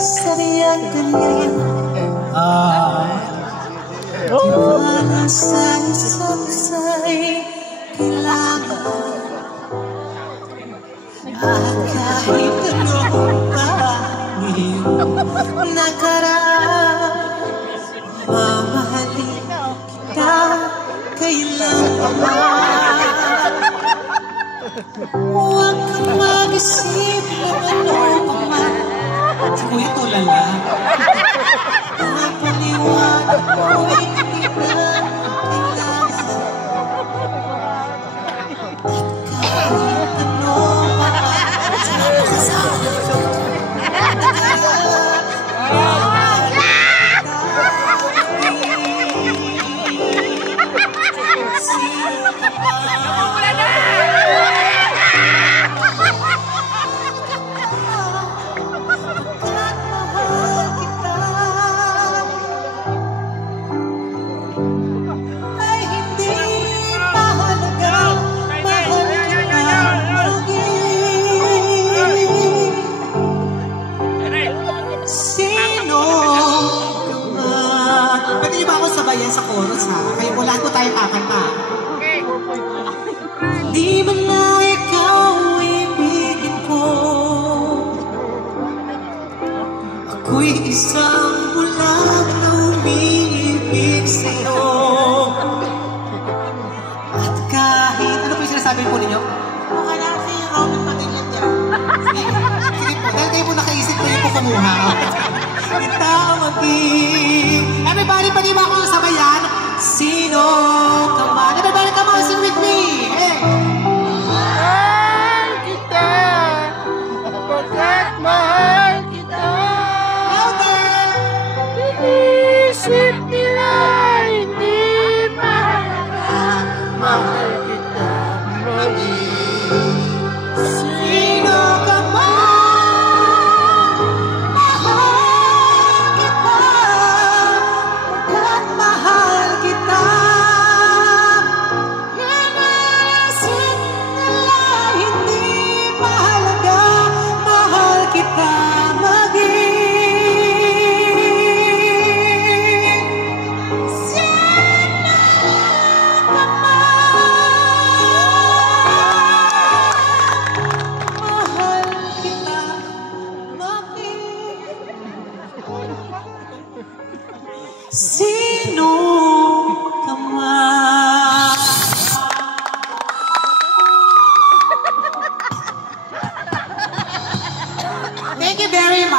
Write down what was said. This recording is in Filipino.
sadyang ganyan. Tiwala sa isa't isa'y kailangan. At kahit anong pa iyong nakaraan, mamahalin kita kailangan. Huwag kang mag-isip ng ano pa man. Si Kuya tulala. Huwag paliwanag mo hindi na kailangan. At kahit ano pa man, sinabi ka sa akin. Sabayan sa chorus ha. Kayo po lahat po tayo kakanta. Okay. Di ba na ikaw ibigin ko? Ako'y isang bulag na umiibig sa'yo. At kahit ano po yung sinasabi po ninyo? Mukha natin yung round ng patinglan dyan. Sige po, dahil kayo po nakaisip ko yung po kumuha. Itawagin. Everybody, pwede ba akong sabayan? Sino ka man? Everybody, come on, sing with me. Hey. Mahal kita, pagkat mahal kita. Louder. Inisip nila hindi mahalaga. Mahal kita, maging. Sino ka man? Sino ka man? Thank you very much.